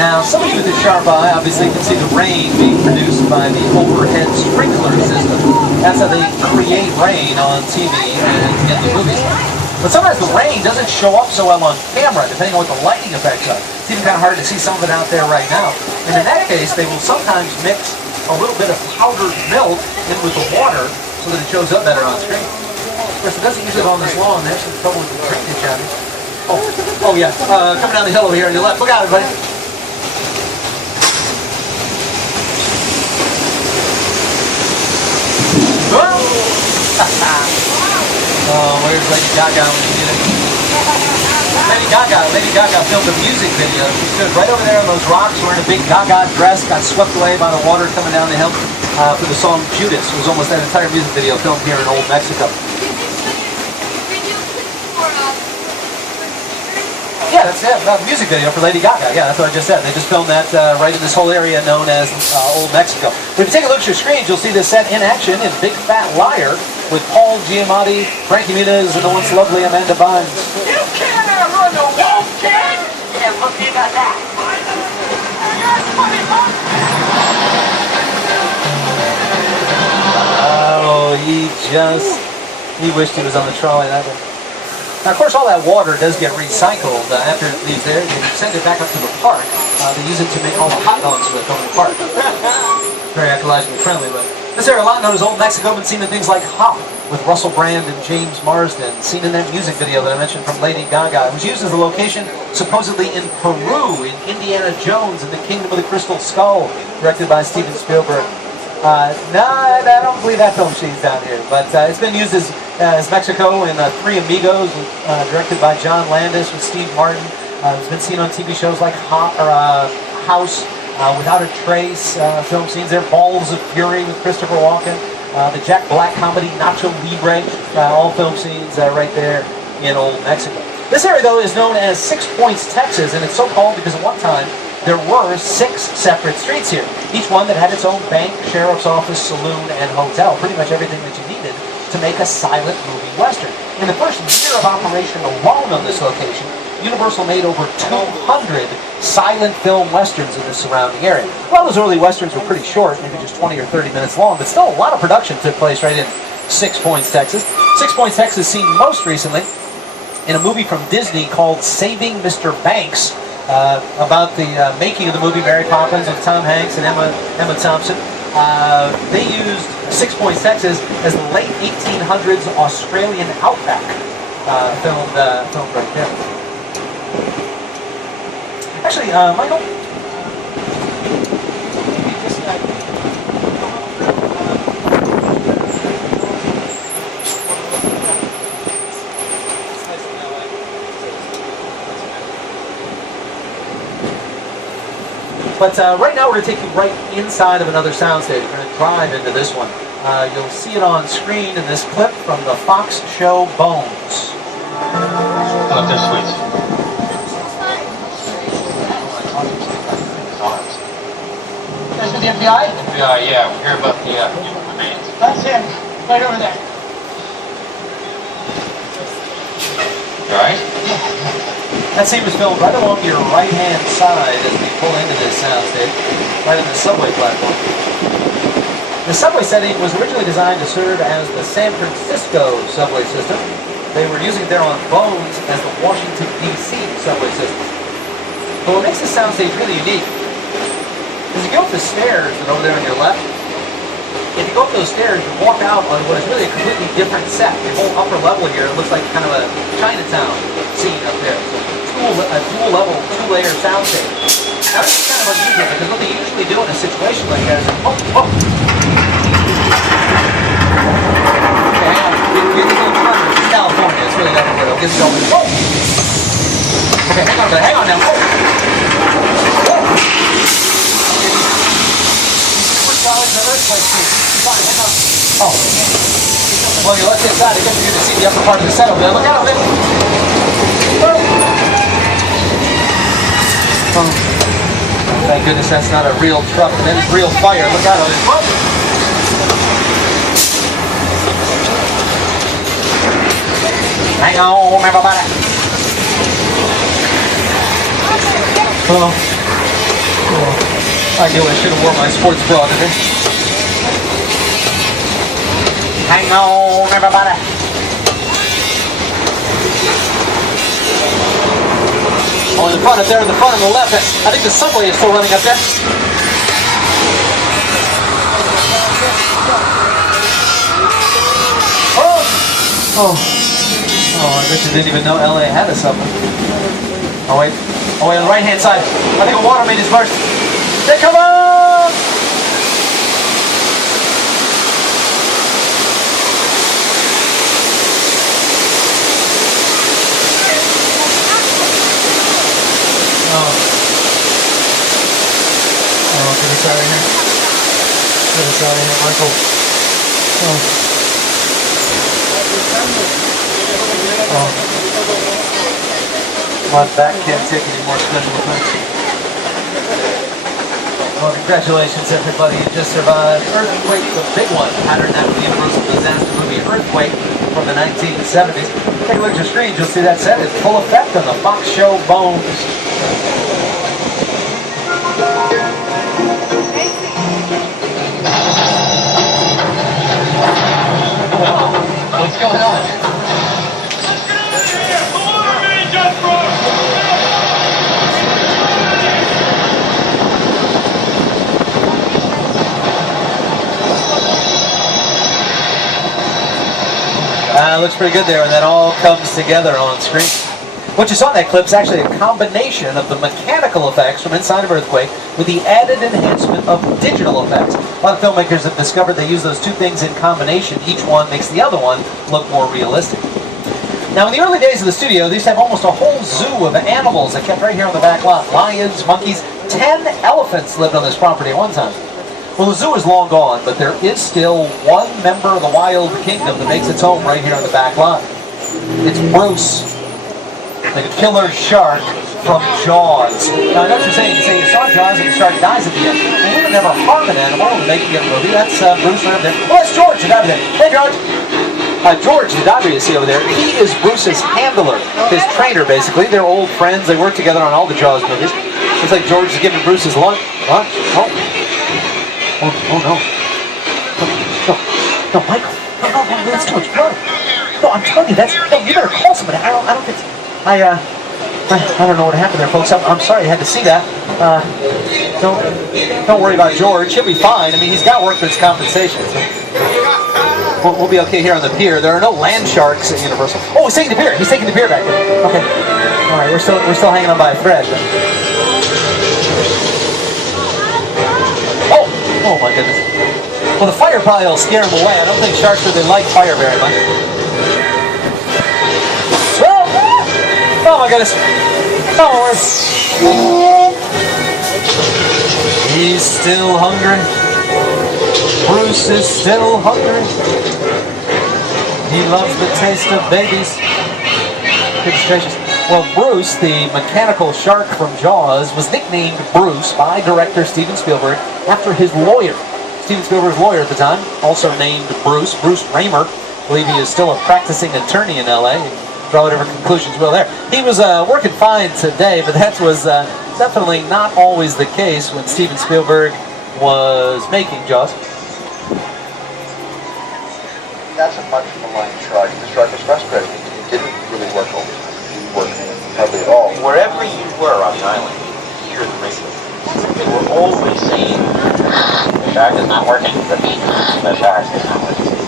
Now, some of you with a sharp eye obviously can see the rain being produced by the overhead sprinkler system. That's how they create rain on TV and in the movies. But sometimes the rain doesn't show up so well on camera, depending on what the lighting effects are. It's even kind of hard to see some of it out there right now. And in that case, they will sometimes mix a little bit of powdered milk in with the water so that it shows up better on screen. Of course, it doesn't use it on this lawn. There's some trouble with the drainage out here. Oh yeah, coming down the hill over here on your left. Look out, everybody. Oh, where's Lady Gaga when you get it? Lady Gaga filmed a music video. She stood right over there on those rocks wearing a big Gaga dress, got swept away by the water coming down the hill for the song Judas. It was almost that entire music video filmed here in Old Mexico. Yeah, that's it. Music video for Lady Gaga. Yeah, that's what I just said. They just filmed that right in this whole area known as Old Mexico. But if you take a look at your screens, you'll see this set in action in Big Fat Liar with Paul Giamatti, Frankie Muniz, and the once lovely Amanda Bynes. You can't run a wolf, kid! Yeah, look, you got that. Oh, he wished he was on the trolley that way. Now, of course, all that water does get recycled after it leaves there. You send it back up to the park. They use it to make all the hot dogs with over the park. Very ecologically friendly, but this area, a lot known as Old Mexico, been seen in things like Hop with Russell Brand and James Marsden, seen in that music video that I mentioned from Lady Gaga. It was used as a location supposedly in Peru, in Indiana Jones and the Kingdom of the Crystal Skull, directed by Steven Spielberg. No, I don't believe that film she's down here, but it's been used as Mexico in Three Amigos, directed by John Landis with Steve Martin. It's been seen on TV shows like House, Without a Trace, film scenes there, Balls of Fury with Christopher Walken, the Jack Black comedy Nacho Libre, all film scenes right there in Old Mexico. This area, though, is known as 6 Points, Texas, and it's so called because at one time there were 6 separate streets here, each one that had its own bank, sheriff's office, saloon, and hotel, pretty much everything that you needed to make a silent movie western. In the first year of operation alone on this location, Universal made over 200 silent film westerns in the surrounding area. A lot of those early westerns were pretty short, maybe just 20 or 30 minutes long, but still a lot of production took place right in 6 Points, Texas. 6 Points, Texas, seen most recently in a movie from Disney called Saving Mr. Banks, about the making of the movie Mary Poppins with Tom Hanks and Emma Thompson. They used 6 Points, Texas as the late 1800s Australian outback filmed right there. Actually, Michael, but right now we're going to take you right inside of another soundstage. We're going to drive into this one. You'll see it on screen in this clip from the Fox show Bones. Look, they're sweet. That's with the FBI? FBI, yeah, we hear about the human remains. That's him, right over there. You alright? That scene was filmed right along your right-hand side as we pull into this soundstage, right on the subway platform. The subway setting was originally designed to serve as the San Francisco subway system. They were using it there on Bones as the Washington, D.C. subway system. But what makes this soundstage really unique is you go up the stairs and over there on your left, if you go up those stairs, you walk out on what is really a completely different set. The whole upper level here, it looks like kind of a Chinatown scene up there. A dual-level, two-layer soundstage. Now this is kind of unusual because what they usually do in a situation like that is, okay, hang on, you're getting a little turn. This is California, it's really nothing good. I'll get you going. Whoa! Okay, hang on now. Whoa! Oh. Well, you're left inside. I guess you're going to see the upper part of the set over there. Look out, man. Oh. Thank goodness that's not a real truck and then it's real fire. Look out. Hang on, everybody. Oh. I knew I should have worn my sports bra today. Hang on, everybody. Oh, in the front up there, in the front on the left, I think the subway is still running up there. Oh, I bet you didn't even know LA had a subway. Oh wait, on the right hand side. I think a water main is burst. They come on! Get this out of here. Get this out of here, Michael. My back can't take any more special effects. Well, congratulations, everybody. You just survived Earthquake, the big one, patterned after the Universal disaster movie Earthquake from the 1970s. Take a look at your screen. You'll see that set is full effect on the Fox show Bones. What's going on? Looks pretty good there, and that all comes together on screen. What you saw in that clip is actually a combination of the mechanical effects from inside of Earthquake with the added enhancement of digital effects. A lot of filmmakers have discovered they use those two things in combination. Each one makes the other one look more realistic. Now, in the early days of the studio, they used to have almost a whole zoo of animals that kept right here on the back lot. Lions, monkeys, 10 elephants lived on this property at one time. Well, the zoo is long gone, but there is still one member of the wild kingdom that makes its home right here on the back lot. It's Bruce, the killer shark from Jaws. Now, I know what you're saying. You say you saw Jaws and the shark dies at the end. Well, we would never harm an animal in making a movie. That's Bruce right there. Oh, that's George, the diver there. Hey, George. George, the diver you see over there, he is Bruce's handler, his trainer, basically. They're old friends. They work together on all the Jaws movies. Looks like George is giving Bruce his lunch. What? Oh no. No, Michael. No, that's too much blood. No, I'm telling you, you better call somebody. I don't think, I don't know what happened there, folks. I'm sorry you had to see that. Don't worry about George. He'll be fine. I mean, he's got workman's compensation. So we'll be okay here on the pier. There are no land sharks at Universal. Oh, he's taking the pier. He's taking the pier back there. Okay. All right, we're still hanging on by a thread. Oh my goodness. Well, the fire probably will scare him away. I don't think sharks really like fire very much. Oh my goodness. Oh, he's still hungry. Bruce is still hungry. He loves the taste of babies. Goodness gracious. Well, Bruce, the mechanical shark from Jaws, was nicknamed Bruce by director Steven Spielberg after his lawyer. Steven Spielberg's lawyer at the time, also named Bruce Raymer. I believe he is still a practicing attorney in LA. Draw whatever conclusions will there. He was working fine today, but that was definitely not always the case when Steven Spielberg was making Jaws. Not so much from the line shark. The shark was frustrated. It didn't really work hardly at all. Wherever you were on the island, you hear the radio. They were always saying, the shark is not working. The shark is not working.